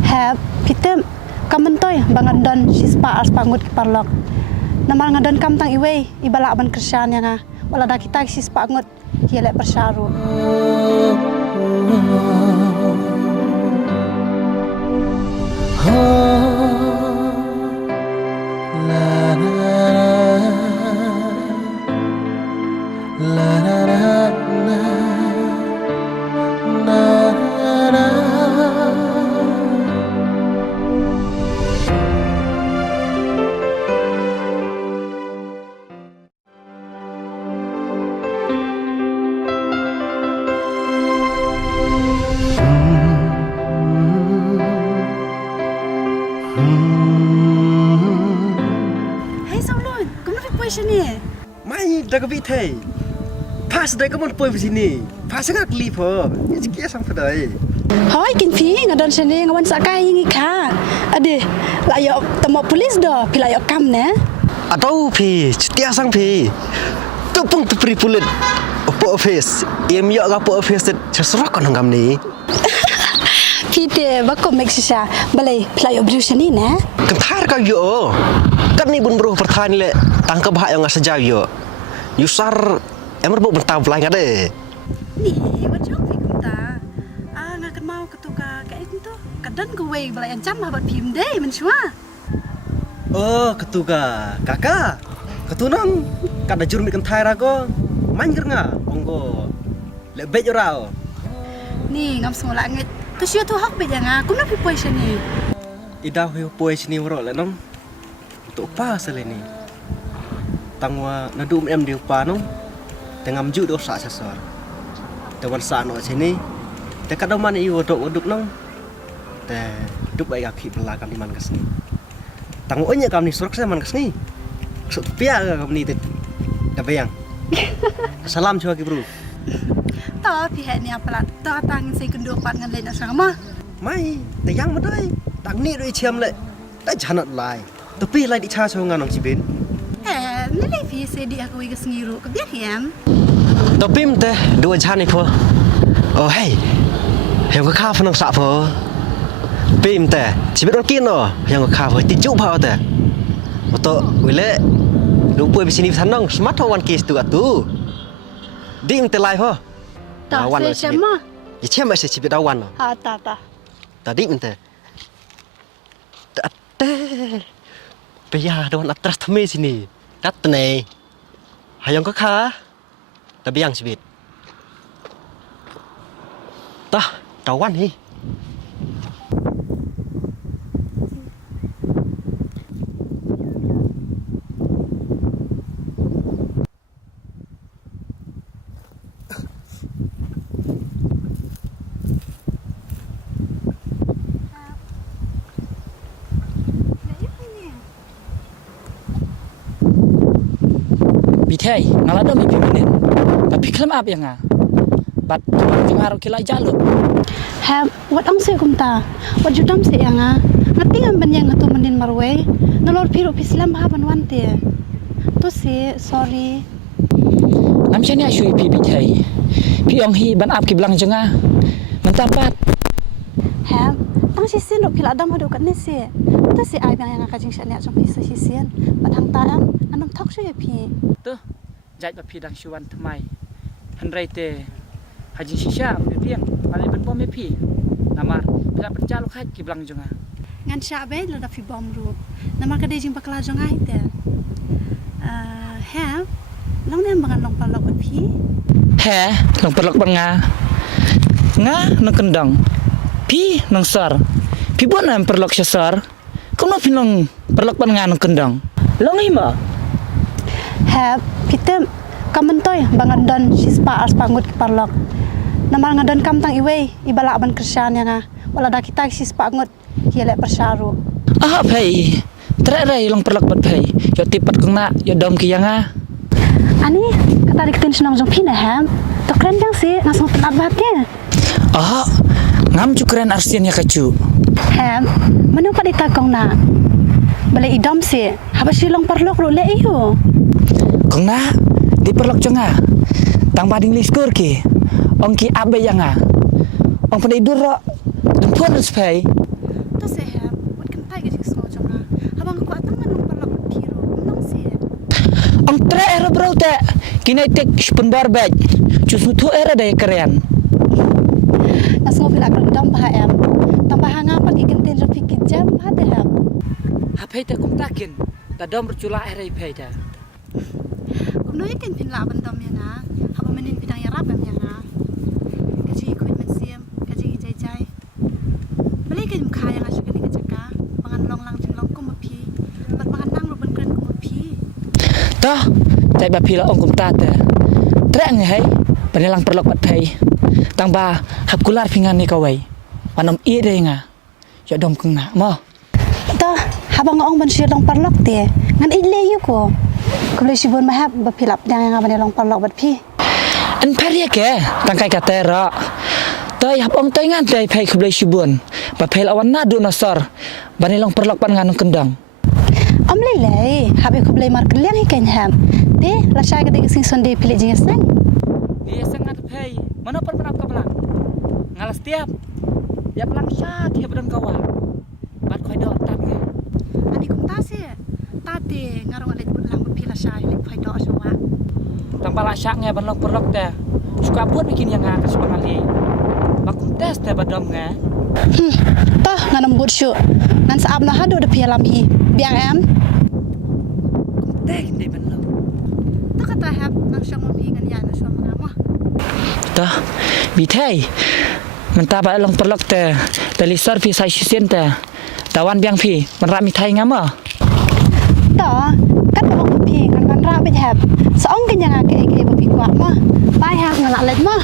Hep, pitem, kamen toy, bangan don sispa ars pangut kiparlok. Namar ngadon kam tang iway, ibala aban kersyaan yang wala da kita sispa ngut, hielek persyaru. Sini. Mai dah ke thei. Pas dah ke mon poi sini. Pas sangat li pho. Ini sang pedai. Hoi kin phi ngadon sini ngawan sakai ngi kha. Ade, layo temo polis do, pilayo kam ne. Atau phi, cetia sang phi. Tupung tu pri pulit. Opo office. Em yo ga po office seserok kan ngam ni. Pite bako meksisa. Balai pilayo bru sini ne. Kentar ka yo. Kan ni bun bro perthan le. Tangkap hak yang sejauh yo. Yusar emar bu bertahu lain ada. Ni, macam fikum ta. Ngakan mau ketuka kayak itu. Kadang gue balai ancam habat film deh mensua. Oh, ketuka. Kakak. Ketunang kada jurun kan thai rago. Manjer nga onggo. Lebet yo rao. Ni ngam semula ngit. Tu sio tu hak be janga. Kum na pi poi sini. Idah yo poi sini waro le nong. Untuk apa sele ni? Tangwa nadum em di upa nong. Tengam ju do sa sasar. Tewan sa no sini. Te kadang man i wodok nong. Te dup ai aki belakang di man kasni. Tangwa onya kam ni surak sa man kasni. Sut pia kam ni te. Da bayang. Salam jua ki bro. Tahu pihak ni apalah. Tahu tangin saya kendua pat ngan lain asal mah. Mai, te yang madai. Tang ni do chiam le. Ta janat lai. Tapi lai di cha so ngan nong sibin. Nilai fi sedi aku iga sengiru ke biar hiam. Topim teh dua jani po. Oh hey, yang ke kafe nong sak po. Pim teh, cibit on kino yang ke kafe tijuk pa teh. Oto wile lupa di sini sanong smart wan case tu atu. Dim teh lai po. Tak saya cema. Ya cema saya cibit awan. Tak. Tadi teh. Teh. Payah dawan atras teme sini. Kat ne. Hayang ke kha. Tapi yang sibit. Tah, kawan ni. Bithai, ngalado mi piminin. Tapi kelam apa yang bat jengaro kilai jaluk. Hep, wat ang se kumta. Wat judam se yang ngati ngam benyang ngatu menin marwe. Nolor piru pislam ha ban wante. Tu se sorry. Nam chani ashui pi bithai. Pi ong hi ban ap ki blang jenga. Mentampat. Hep, tang sisin ro pila dam hadu kat ne se. Tu se ai yang akajing syania jong pi se sisin. Bat hang ta am anam thok shu pi. Tu, jait ba pi dang shuan thamai. Hanrai te haji shisha biang palai ban bom pi. Namar pila percalo khat ki blang jenga. Ngan sya be la da fi bom ru. Namar ka dejing bakla jong ai te. Hep, long nem bangan long palok pi. He, nang perlok banga. Nga nang kendang. Pi nang sar. Pi buat nang perlok sar. Kono pi nang perlok banga nang kendang. Long hima. Hep, pitem kamen toy bangan don sispa ars pangut kiparlok. Namar ngadon kam tang iway ibala aban kersyaan yang wala da kita sispa ngut hielek persyaru. Ah pai. Terai long perlok bat pai. Yo tipat kena yo dom ki yang Ani kata diketin senang jong pina hem. To keren jang si langsung tenat batnya. Ah, ngam cukren arsian ya kacu. Hem, menu pa ditagong na. Balai idom si, habas silong perlok ro le iyo. Kong na di perlok jonga. Tang bading liskur ki. Ong ki abe yang ong pandai dur ro. Dempon pai. to se have what kan tai ke small jonga habang ko atang man perlok tiro nong se Ang tre era bro te. Kinai tek spenbar bag. Cus tu era daya keren. nas ngo pila kan dam bah em tambah hanga pan ki kentin rafi ki jam bah de have Hapai te kum takin. Ta dom bercula era ipai te. kum no ikin pin la ban dam ya na habang menin pidang ya rap em ya na kaji kuit men siam kaji jai jai beli ke mukha yang asyik ni kecaka pangan long lang jeng long kum api bat pangan nang lu ban kren kum api Toh, tai ba pila ong kum ta te. Tre nge hai. Panilang perlok bat pai. Tang ba hap kular pingan ni kawai. Panom i de nga. Ya dom keng na mo. to habang ong ban syir long parlok te ngan ile yu ko beli sibun mahab ba pilap yang ban long parlok bat pi An paria ke. Tang kai katera. Tai hap ong tai ngan tai pai kublai sibun. Ba pai lawan na du nasar. Panilang perlok pan ngan kendang. om lele habe ko beli mar kalian hikan ham te la shay ka de sing sonde pilih jingas nang Dia sangat pai. Mana perpenap ka pelang. Ngalas tiap. Ya pelang sya dia bedan kawa. Bat koi dok tak nge. ani kum ta se ta te ngarong ale but lang but pila shay le phai do asawa Tang balak syak nge ban long perlok te. Suka buat bikin yang ngak sepangali. Bakum tes te badom nge. to nganam but syu ngan saab na hadu de pialam hi biang em Teh hindi ban long. to kata hab nang syang mo pi ngan ya na syang ngamo Tah, bitai. Mentaba long perlok te. Dari sar pi sai sisen te. Tawan biang pi. Menrak mitai ngama. to kat ong pi ngan ban ra bet hab saong kan yang ake ke ba pi kwa ma pai hab ngalak let ma